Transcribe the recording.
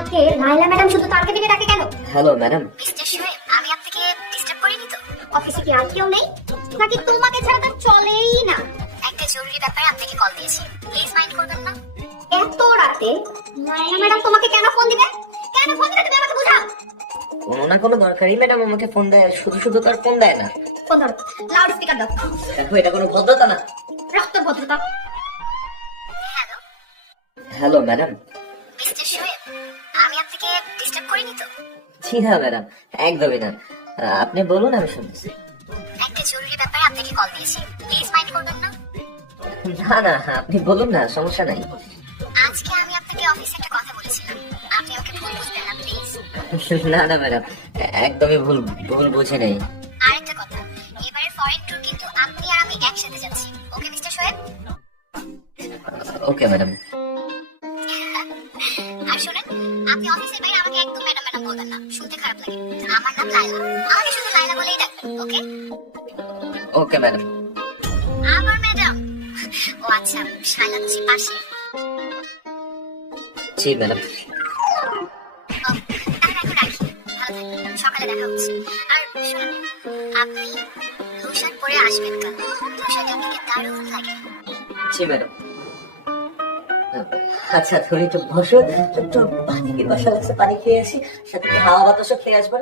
তাকে লাইলা ম্যাডাম শুধু তার কেবিনে ডাকে কেন? Hello madam. মিস্টার সোহেব, আমি আপনাকে ডিস্টার্ব করিনি তো? অফিসে কি আর কেউ নেই নাকি তোমাকে ছাড়া তার চলেই না? একটা জরুরি ব্যাপারে আপনাকে কল দিয়েছি, প্লিজ মাইন্ড করবেন না। এত রাতে লাইলা ম্যাডাম তোমাকে কেন ফোন দিবে? কেন ফোন দিবে তুমি আমাকে বোঝাও। কোনো না কোনো দরকারই ম্যাডাম আমাকে ফোন দেয়, শুধু শুধু তো আর ফোন দেয় না। ফোন ধরো, লাউড স্পিকার দাও। দেখো এটা কোনো ভদ্রতা না। রক্ত ভদ্রতা। Hello hello madam. Mister Soheb, আমি আপনাকে ডিস্টার্ব করিনি তো? জি না ম্যাডাম, একদমই না। আপনি বলুন, আমি শুনতেছি। একটা জরুরি ব্যাপারে আপনাকে কল দিয়েছি, প্লিজ মাইন্ড করবেন না। না না, আপনি বলুন না, সমস্যা নাই। আজকে আমি আপনাকে অফিসে একটা কথা বলেছিলাম, আপনি ওকে ভুল বুঝবেন না প্লিজ। না না ম্যাডাম, একদমই ভুল ভুল বুঝে নেই। আরেকটা কথা, এবারে ফরেন ট্যুর কিন্তু আপনি আর আমি একসাথে যাচ্ছি, okay mister Soheb? Okay madam. আর শুনেন, আপনি অফিসের বাইরে আমাকে একদম ম্যাডাম ম্যাডাম বলবেন না, শুনতে খারাপ লাগে। আমার নাম লায়লা, আমাকে শুধু লায়লা বলেই ডাকবেন, ওকে? Okay madam. আবার ম্যাডাম? ও আচ্ছা, শায়লা বুঝি পাশে? জি ম্যাডাম। তাহলে এখন রাখি, ভালো থাকবেন, সকালে দেখা হচ্ছে। আর শুনুন, আপনি ব্লু শার্ট পরে আসবেন কাল, ব্লু শার্টে আপনাকে দারুণ লাগে। জি ম্যাডাম। আচ্ছা তুমি একটু বসো, একটু পানি কি বসা লাগছে, পানি খেয়ে আসি, সাথে একটু হাওয়া বাতাসও খেয়ে আসবে।